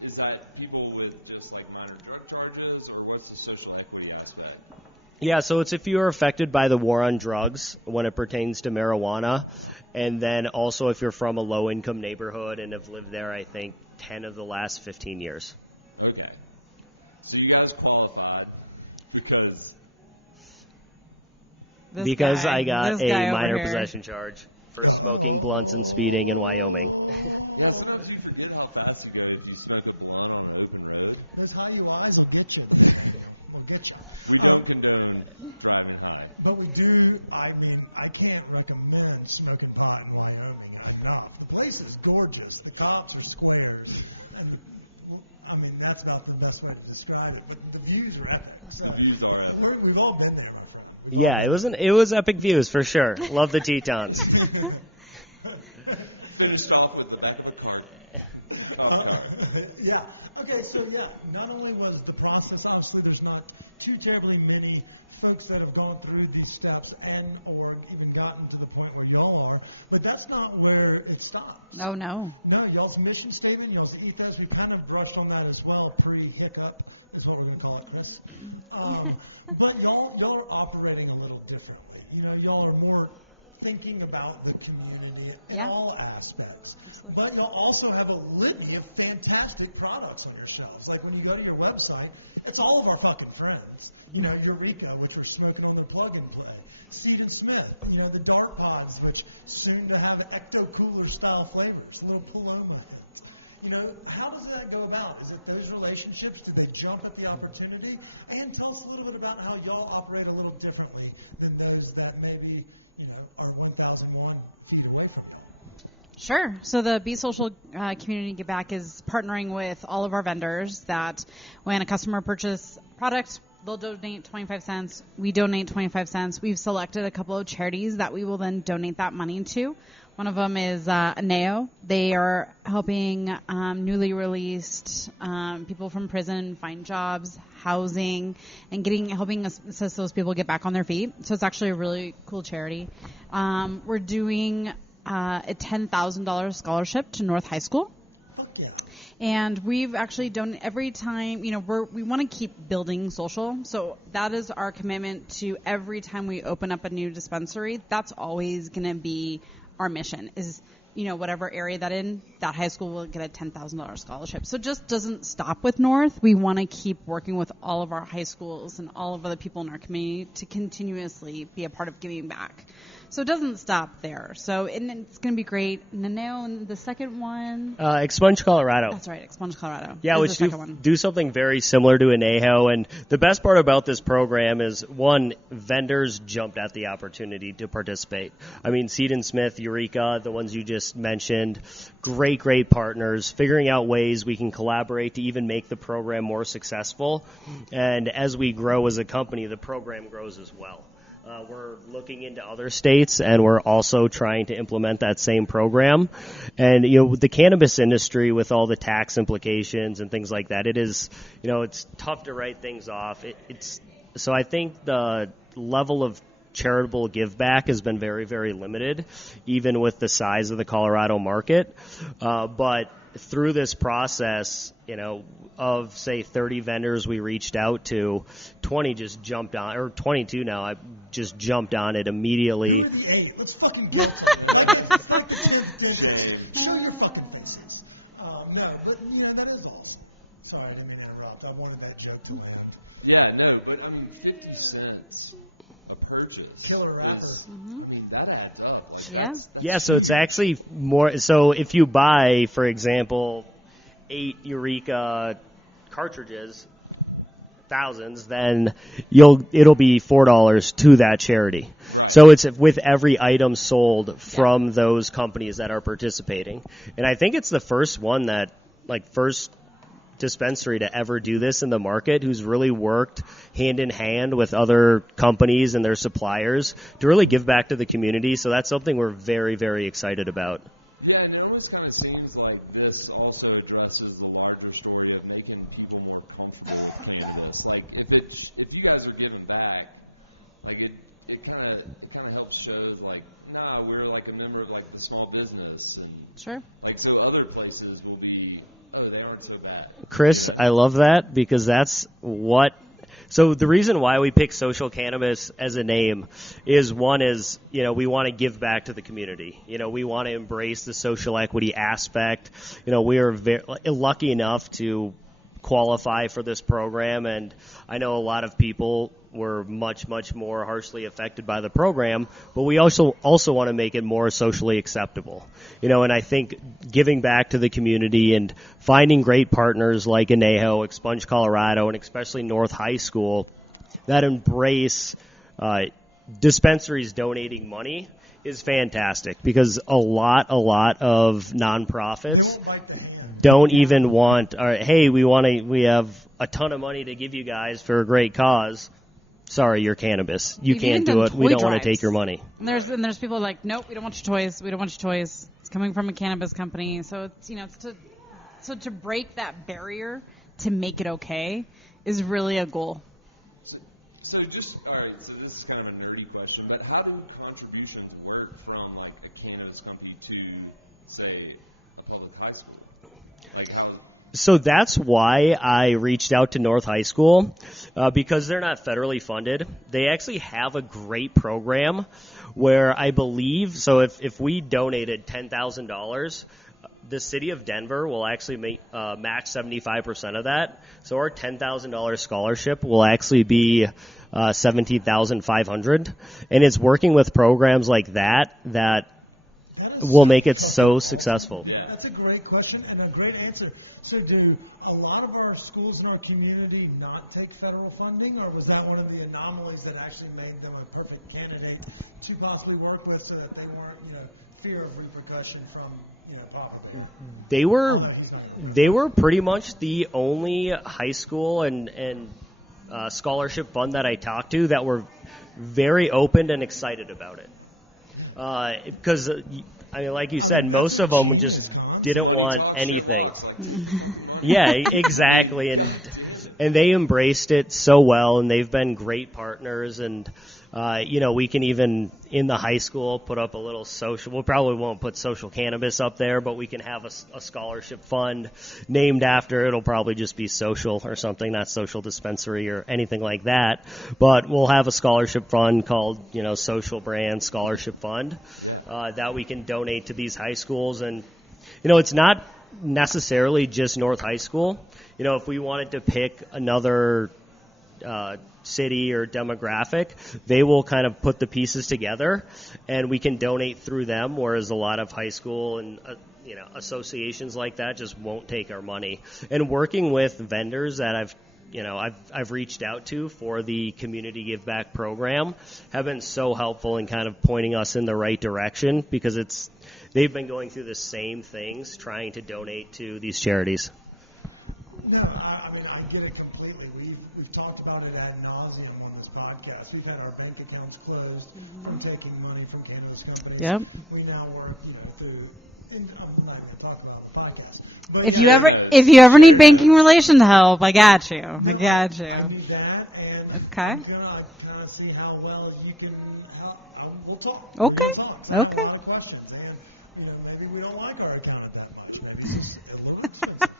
is that people with just like minor drug charges, or what's the social equity aspect? Yeah, so it's if you are affected by the war on drugs when it pertains to marijuana, and then also if you're from a low-income neighborhood and have lived there, I think, 10 of the last 15 years. Okay. So you guys qualified because I got a minor possession charge for smoking blunts and speeding in Wyoming. Yeah, sometimes you forget how fast you go if you smoke a blunt on an open road. Those high UIs will get you, Daniel. Will get you. We don't condone driving high. But we do, I mean, I can't recommend smoking pot in Wyoming enough. The place is gorgeous. The cops are squares. And, I mean, that's about the best way to describe it. But the views are epic. So the views are epic. We've all been there, my friend. It was epic views for sure. Love the Tetons. Finished off with the back of a cop car. Yeah. Okay, so not only was the process, obviously there's not too terribly many folks that have gone through these steps and or even gotten to the point where y'all are, but that's not where it stops. Oh, no. No, y'all's mission statement, y'all's ethos, we've kind of brushed on that as well, pre-hiccup is what we're going to call it, Chris. But y'all are operating a little differently. You know, y'all are more thinking about the community in all aspects. But you'll also have a litany of fantastic products on your shelves. Like when you go to your website, it's all of our fucking friends. You know, Eureka, which we're smoking on their plug and play. Seed and Smith, you know, the Dart Pods, which soon to have Ecto Cooler style flavors, a little Paloma hint. You know, how does that go about? Is it those relationships? Did they jump at the opportunity? And tell us a little bit about how y'all operate a little differently than those that maybe, you know, are 1,001 feet away from y'all. Sure. So the Be Social Community Give Back is partnering with all of our vendors that when a customer purchases product, they'll donate 25 cents. We donate 25 cents. We've selected a couple of charities that we will then donate that money to. One of them is ANEO. They are helping newly released people from prison find jobs, housing, and helping assist those people get back on their feet. So it's actually a really cool charity. We're doing a $10,000 scholarship to North High School. Fuck yeah. And we've actually done every time, you know, we want to keep building social. So that is our commitment to every time we open up a new dispensary. That's always going to be our mission is, you know, whatever area that high school will get a $10,000 scholarship. So it just doesn't stop with North. We want to keep working with all of our high schools and all of the people in our community to continuously be a part of giving back. So it doesn't stop there. So and it's going to be great. Naneo and the second one. Expunge, Colorado. That's right, Expunge, Colorado. Yeah, which do something very similar to Anejo. And the best part about this program is, one, vendors jumped at the opportunity to participate. I mean, Seed and Smith, Eureka, the ones you just mentioned, great partners, figuring out ways we can collaborate to even make the program more successful. And as we grow as a company, the program grows as well. We're looking into other states, and we're also trying to implement that same program. And, you know, the cannabis industry, with all the tax implications and things like that, it is, you know, it's tough to write things off. So I think the level of charitable give back has been very, very limited, even with the size of the Colorado market. But through this process, you know, of, say, 30 vendors we reached out to, 20 just jumped on, or 22 now, I just jumped on it immediately. Who are the 8? Let's fucking guilt them. It's like the 10th dentist. Shame. Show your fucking faces. No, but, you know, that is awesome. Sorry, I didn't mean to interrupt. I wanted that joke to land. Yeah, no, but, I mean, 50 cents a purchase. Killer rapper. I mean, that adds up. Like, that's so huge. it's actually more. So if you buy, for example, 8 Eureka cartridges, thousands, then it'll be $4 to that charity. Right. So it's with every item sold from those companies that are participating. And I think it's the first one that, like, first dispensary to ever do this in the market, who's really worked hand in hand with other companies and their suppliers to really give back to the community. So that's something we're very, very excited about. Yeah, and it almost kind of seems like this also addresses the larger story of making people more comfortable with cannabis. Like, if you guys are giving back, like it kind of helps shows like, nah, we're like a member of like the small business, and sure, like, so other places will be oh, they aren't so bad. Chris, You know? I love that because that's what. So the reason why we pick social cannabis as a name is one is, we want to give back to the community. We want to embrace the social equity aspect. We are very lucky enough to qualify for this program, and I know a lot of people were much, much more harshly affected by the program, but we also want to make it more socially acceptable. And I think giving back to the community and finding great partners like Anejo, Expunge Colorado, and especially North High School that embrace dispensaries donating money is fantastic, because a lot of nonprofits, they won't bite the hand. Don't even want, hey, we have a ton of money to give you guys for a great cause. Sorry, you're cannabis. You can't do it. We don't want to take your money. And there's people like, nope, we don't want your toys. We don't want your toys. It's coming from a cannabis company. So it's to break that barrier to make it okay is really a goal. So all right, so this is kind of a nerdy question, but how do contributions work from like a cannabis company to, say, a public high school? Like how? So that's why I reached out to North High School, because they're not federally funded. They actually have a great program where I believe, so if we donated $10,000, the city of Denver will actually match 75% of that. So our $10,000 scholarship will actually be $17,500, and it's working with programs like that will make it so awesome. Successful. Yeah, that's a great question and a great answer. So, do a lot of our schools in our community not take federal funding, or was that one of the anomalies that actually made them a perfect candidate to possibly work with, so that they weren't, fear of repercussion from, Papa Bear? They were, although he's not going to remember. They were pretty much the only high school and scholarship fund that I talked to that were very open and excited about it. Yeah. Because, like you said, most of them just didn't money want talks, anything. Shit walks. Like, take the fucking money. Yeah, exactly. God damn it. And they embraced it so well, and they've been great partners. And we can even in the high school put up a little social. We probably won't put social cannabis up there, but we can have a scholarship fund named after. It'll probably just be social or something, not social dispensary or anything like that. But we'll have a scholarship fund called Social Brand Scholarship Fund. Yeah. That we can donate to these high schools, and it's not necessarily just North High School. If we wanted to pick another city or demographic, they will kind of put the pieces together, and we can donate through them, whereas a lot of high school and associations like that just won't take our money. And working with vendors that I've reached out to for the community give back program have been so helpful in kind of pointing us in the right direction, because they've been going through the same things trying to donate to these charities. No, I get it completely. We've talked about it ad nauseum on this podcast. We've had our bank accounts closed from taking money from cannabis companies. Yep. We now work, through. And I'm not even going to talk about it on the podcast. But if you ever need banking relation help, I got you. No, I got you. I need that, and okay. I'm gonna kind of see how well you can help. We'll talk. Okay. We're gonna talk. 'Cause I have a lot of questions, and maybe we don't like our accountant that much. Maybe it's just a little bit expensive.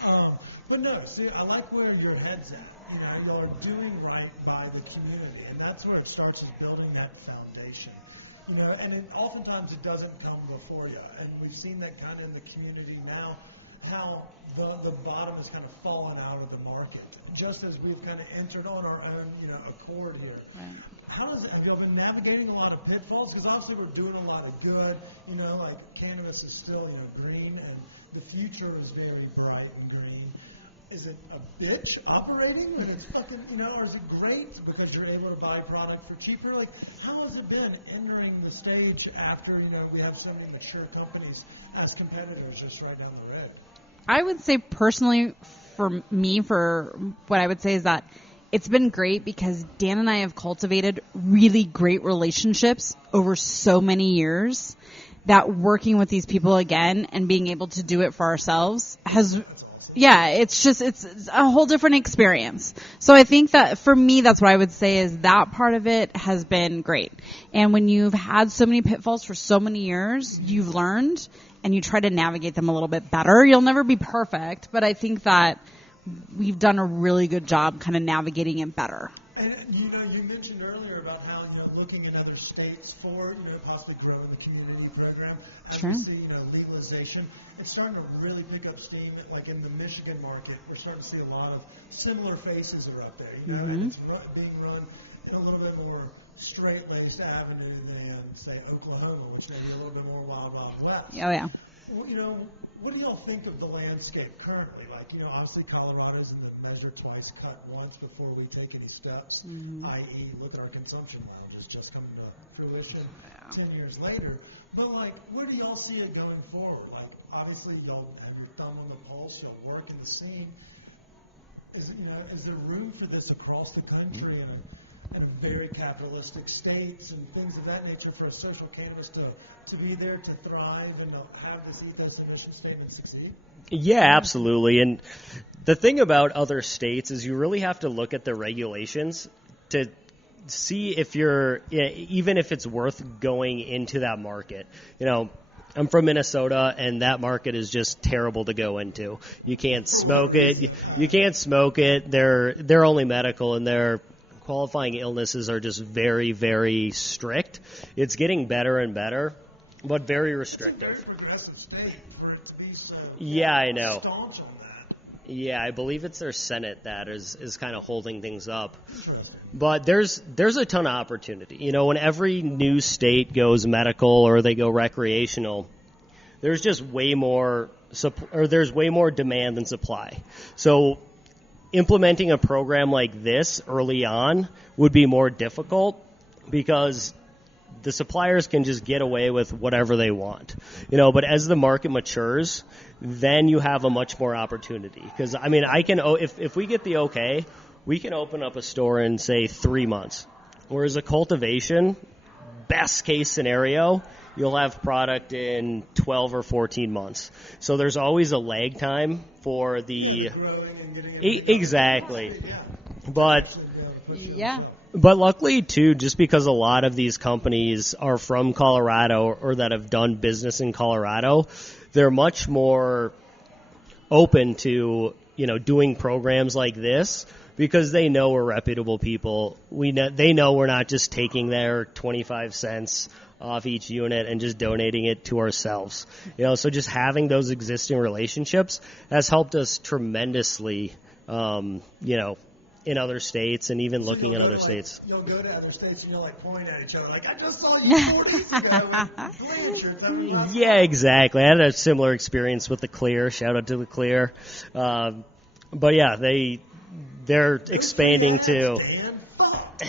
But no, see, I like where your head's at. Y'all are doing right by the community, and that's where it starts, is building that foundation. And oftentimes it doesn't come before you, and we've seen that kind of in the community now, how the bottom has kind of fallen out of the market, just as we've kind of entered on our own, accord here. Have y'all been navigating a lot of pitfalls? Because obviously we're doing a lot of good, like cannabis is still, green, and the future is very bright and green. Is it a bitch operating when it's fucking, or is it great because you're able to buy product for cheaper? Like, how has it been entering the stage after, we have so many mature companies as competitors just right down the road? I would say personally, for me, for what I would say is that it's been great because Dan and I have cultivated really great relationships over so many years, that working with these people again and being able to do it for ourselves that's awesome. Yeah, it's a whole different experience. So I think that for me, that's what I would say, is that part of it has been great. And when you've had so many pitfalls for so many years, you've learned, and you try to navigate them a little bit better. You'll never be perfect, but I think that we've done a really good job kind of navigating it better. And, you mentioned earlier about how, looking in other states for, possibly growing the community program. As we see, legalization, it's starting to really pick up steam. Like in the Michigan market, we're starting to see a lot of similar faces are up there, and it's being run in a little bit more straight-laced avenue than, say, Oklahoma, which may be a little bit more wild, wild west. Oh, yeah. Well, what do y'all think of the landscape currently? Like, obviously Colorado's in the measure twice, cut once before we take any steps, i.e. look at our consumption lounges just coming to fruition 10 years later. But, like, where do y'all see it going forward? Like, obviously y'all have your thumb on the pulse. Y'all work in the scene. Is there room for this across the country in a very capitalistic states and things of that nature for a social cannabis to be there, to thrive, and to have this ethos and mission statement succeed? Yeah, absolutely. And the thing about other states is you really have to look at the regulations to see if even if it's worth going into that market. I'm from Minnesota, and that market is just terrible to go into. You can't smoke it. You can't smoke it. They're only medical, and their qualifying illnesses are just very, very strict. It's getting better and better, but very restrictive. It's a very progressive state for it to be so staunch on that. Yeah, I believe it's their Senate that is kind of holding things up. Interesting. But there's a ton of opportunity. When every new state goes medical or they go recreational, there's just way more there's way more demand than supply. So implementing a program like this early on would be more difficult because the suppliers can just get away with whatever they want. But as the market matures, then you have a much more opportunity. Because, if we get the okay, we can open up a store in, say, 3 months. Whereas a cultivation, best case scenario, you'll have product in 12 or 14 months. So there's always a lag time for the growing and getting everything exactly. But actually be able to put you on the shelf. But luckily, too, just because a lot of these companies are from Colorado or that have done business in Colorado, they're much more open to doing programs like this because they know we're reputable people. They know we're not just taking their 25 cents off each unit and just donating it to ourselves. So just having those existing relationships has helped us tremendously, in other states and even looking at other states. You'll go to other states and you'll point at each other like, I just saw you 4 days ago with Blanchard's having a glass of wine. Yeah, exactly. I had a similar experience with the Clear. Shout out to the Clear. But yeah, they're expanding too. Dan, fuck.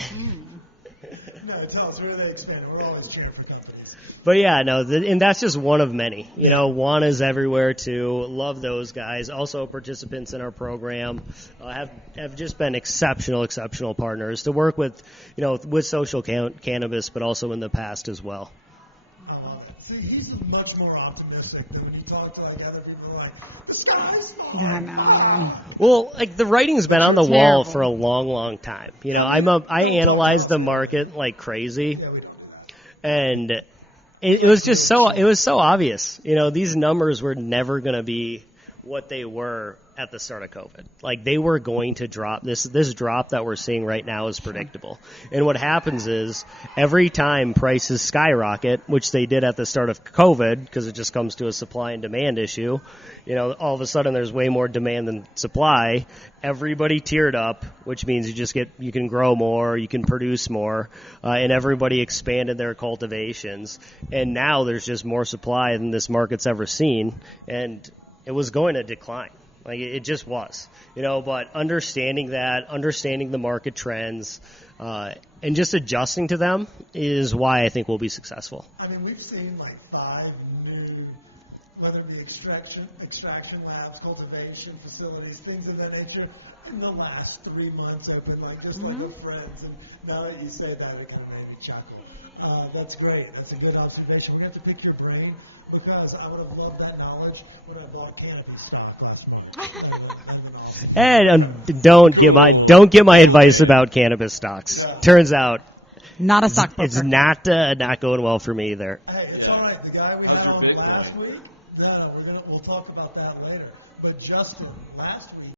No, tell us, where are they expanding? We're always cheering for companies. But yeah, and that's just one of many. Juana's everywhere too. Love those guys. Also participants in our program have just been exceptional partners to work with, with social cannabis, but also in the past as well. I love it. See, he's much more optimistic than when you talk to other people like, the sky's falling. Fuck. Well, the writing's been on the wall for a long, long time. I analyze the market like crazy. Yeah, we don't do that. And it was just so obvious. These numbers were never going to be what they were at the start of COVID. They were going to drop. This drop that we're seeing right now is predictable. And what happens is every time prices skyrocket, which they did at the start of COVID, because it just comes to a supply and demand issue, all of a sudden there's way more demand than supply. Everybody tiered up, which means you can grow more, you can produce more, and everybody expanded their cultivations. And now there's just more supply than this market's ever seen, and it was going to decline. It just was, but understanding the market trends, and just adjusting to them is why I think we'll be successful. We've seen 5 new, whether it be extraction labs, cultivation facilities, things of that nature, in the last 3 months open, like a Friends. And now that you say that, it kind of made me chuckle. That's great. That's a good observation. We're going to have to pick your brain because I would have loved that knowledge when I bought Canopy stock last March. That'd have been awesome. And don't get my advice about cannabis stocks. Yeah. Turns out not a stock broker. It's not going well for me either. Hey, it's all right. The guy we had on last week, No, we'll talk about that later. But Justin, last week